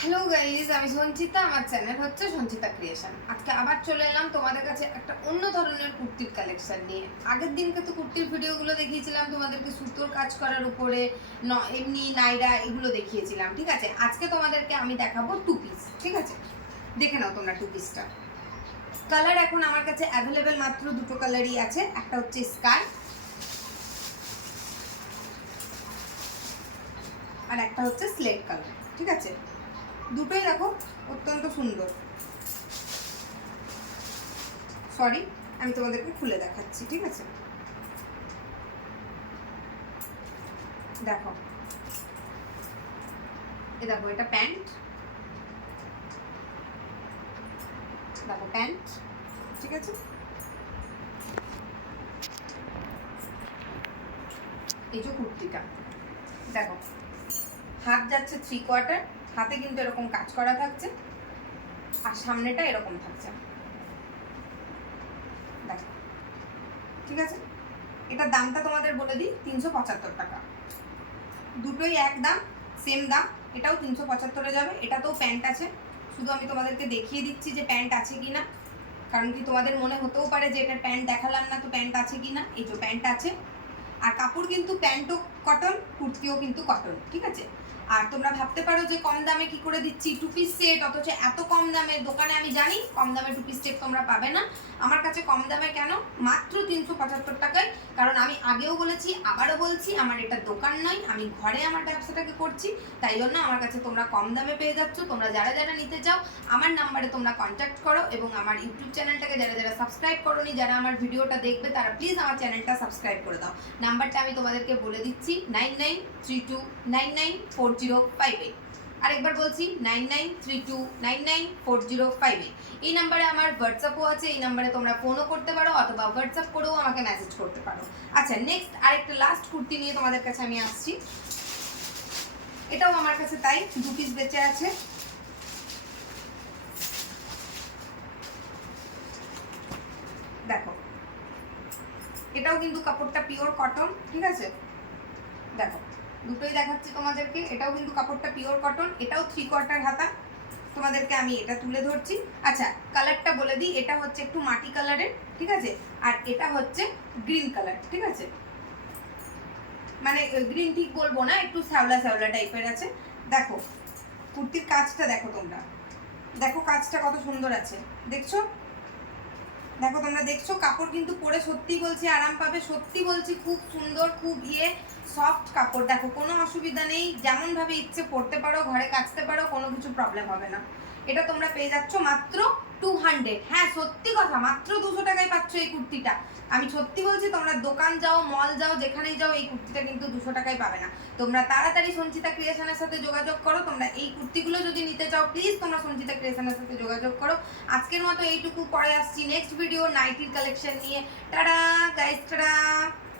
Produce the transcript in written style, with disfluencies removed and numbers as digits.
Hello guys, আমি সঞ্চিতা। আমার channel হচ্ছে সঞ্চিতা ক্রিয়েশন। আজকে আবার চলে এলাম তোমাদের কাছে একটা অন্য ধরনের কুর্তির কালেকশন নিয়ে। আগের দিনকে তো কুর্তির ভিডিওগুলো দেখিয়েছিলাম তোমাদেরকে সুতোর কাজ করার উপরে, এমনি নাইরা এগুলো দেখিয়েছিলাম, ঠিক আছে। আজকে তোমাদেরকে আমি দেখাবো টু পিস, ঠিক আছে। দেখে নাও তোমরা টু পিসটা। কালার এখন আমার কাছে অ্যাভেলেবেল মাত্র দুটো কালারই আছে। একটা হচ্ছে স্কাই আর একটা হচ্ছে স্লেট কালার, ঠিক আছে। দুটোই দেখো অত্যন্ত সুন্দর। সরি, আমি তোমাদেরকে খুলে দেখাচ্ছি, ঠিক আছে। দেখো, দেখো এটা প্যান্ট, দেখো প্যান্ট, ঠিক আছে। এই যে কুর্তিটা দেখো, হাত যাচ্ছে 3/4, হাতে কিন্তু এরকম কাজ করা থাকছে আর সামনেটা এরকম থাকছে, দেখো, ঠিক আছে। এটার দামটা তোমাদের বলে দিই, 375 টাকা। দুটোই এক দাম, সেম দাম। এটাও 375-এ যাবে। এটাতেও প্যান্ট আছে, শুধু আমি তোমাদেরকে দেখিয়ে দিচ্ছি যে প্যান্ট আছে কিনা, কারণ কি তোমাদের মনে হতেও পারে যে এটা প্যান্ট দেখালাম না, তো প্যান্ট আছে কিনা। এই যে প্যান্ট আছে, আর কাপড় কিন্তু প্যান্টও কটন, কুর্তিও কিন্তু কটন, ঠিক আছে। আর তোমরা ভাবতে পারো যে কম দামে কি করে দিচ্ছি টু পিস সেট, অথচ এত কম দামে দোকানে আমি জানি কম দামে টু পিস সেট তোমরা পাবে না। আমার কাছে কম দামে কেন, মাত্র 375 টাকায়। কারণ আমি আগেও বলেছি, আবারও বলছি, আমার এটা দোকান নয়, আমি ঘরে আমার ব্যবসাটাকে করছি, তাই জন্য আমার কাছে তোমরা কম দামে পেয়ে যাচ্ছ। তোমরা যারা যারা নিতে চাও আমার নাম্বারে তোমরা কন্ট্যাক্ট করো, এবং আমার ইউটিউব চ্যানেলটাকে যারা যারা সাবস্ক্রাইব করোনি, যারা আমার ভিডিওটা দেখবে তারা প্লিজ আমার চ্যানেলটা সাবস্ক্রাইব করে দাও। নাম্বারটা আমি তোমাদেরকে বলে দিচ্ছি, 9932994058। আরেকবার বলছি, 9932994058। এই নাম্বারে আমার হোয়াটসঅ্যাপও আছে, এই নাম্বারে তোমরা ফোনও করতে পারো অথবা হোয়াটসঅ্যাপ করেও আমাকে মেসেজ করতে পারো। আচ্ছা, নেক্সট আরেকটা লাস্ট কুর্তি নিয়ে তোমাদের কাছে আমি আসছি। এটাও আমার কাছে তাই, দু পিস বেঁচে আছে। দেখো, এটাও কিন্তু কাপড়টা পিওর কটন, ঠিক আছে। দেখো, দুটোই দেখাচ্ছি তোমাদেরকে। এটাও কিন্তু কাপড়টা পিওর কটন, এটাও 3/4 হাতা। তোমাদেরকে আমি এটা তুলে ধরছি। আচ্ছা, কালারটা বলে দিই, এটা হচ্ছে একটু মাটি কালারের, ঠিক আছে। আর এটা হচ্ছে গ্রিন কালার, ঠিক আছে। মানে গ্রিন ঠিক বলবো না, একটু শ্যাওলা শ্যাওলা টাইপের আছে। দেখো কুর্তির কাজটা দেখো তোমরা, দেখো কাজটা কত সুন্দর আছে, দেখছো? দেখো তোমরা দেখছো, কাপড় কিন্তু পরে সত্যি বলছি আরাম পাবে, সত্যি বলছি খুব সুন্দর, খুব সফট কাপড়। দেখো কোনো অসুবিধা নেই, যেমন ভাবে ইচ্ছে পরতে পারো, ঘরে কাচতে পারো, কোনো কিছু প্রবলেম হবে না। এটা তোমরা পেয়ে যাচ্ছ মাত্র 200। হ্যাঁ, সত্যি কথা, মাত্র 200 টাকায় পাচ্ছ এই কুর্তিটা। আমি সত্যি বলছি, তোমরা দোকান যাও, মল যাও, যেখানেই যাও, এই কুর্তিটা কিন্তু 200 টাকায় পাবে না। তোমরা তাড়াতাড়ি সঞ্চিতা ক্রিয়েশনের সাথে যোগাযোগ করো। তোমরা এই কুর্তিগুলো যদি নিতে চাও, প্লিজ তোমরা সঞ্চিতা ক্রিয়েশনের সাথে যোগাযোগ করো। আজকের মতো এইটুকু, পরে আসছি নেক্সট ভিডিও নাইটির কালেকশন নিয়ে। Tata guys, tata.